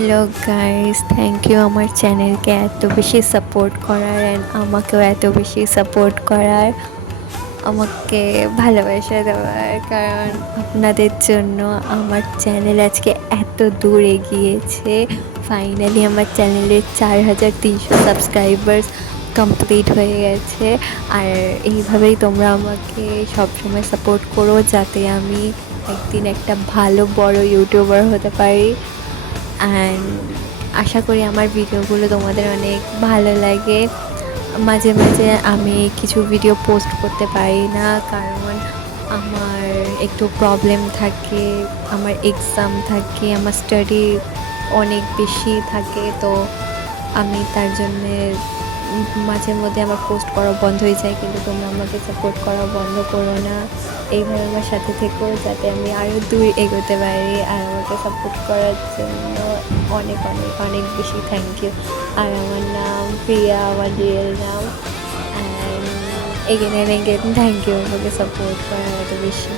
Hello guys, thank you আমার চ্যানেলকে এত বেশি সাপোর্ট করার অ্যান্ড আমাকেও এত বেশি সাপোর্ট করার, আমাকে ভালোবাসা দেওয়ার। কারণ আপনাদের জন্য আমার চ্যানেল আজকে এত দূর এগিয়েছে। ফাইনালি আমার চ্যানেলের 4300 সাবস্ক্রাইবার্স কমপ্লিট হয়ে গেছে। আর এইভাবেই তোমরা আমাকে সবসময় সাপোর্ট করো, যাতে আমি একদিন একটা ভালো বড় ইউটিউবার হতে পারি। অ্যান্ড আশা করি আমার ভিডিওগুলো তোমাদের অনেক ভালো লাগে। মাঝে মাঝে আমি কিছু ভিডিও পোস্ট করতে পারি না, কারণ আমার একটু প্রবলেম থাকে, আমার এক্সাম থাকে, আমার স্টাডি অনেক বেশি থাকে। তো আমি তার জন্যে মাঝে মধ্যে আমার পোস্ট করা বন্ধ হয়ে যায়। কিন্তু তোমরা আমাকে সাপোর্ট করা বন্ধ করো না, এইভাবে আমার সাথে থেকো, যাতে আমি আরও দূর এগোতে পারি। আর আমাকে সাপোর্ট করার জন্য অনেক অনেক অনেক বেশি থ্যাংক ইউ। আর আমার নাম প্রিয়া, আমার রিয়েল নাম। And again and again thank you আমাকে সাপোর্ট করার এত বেশি।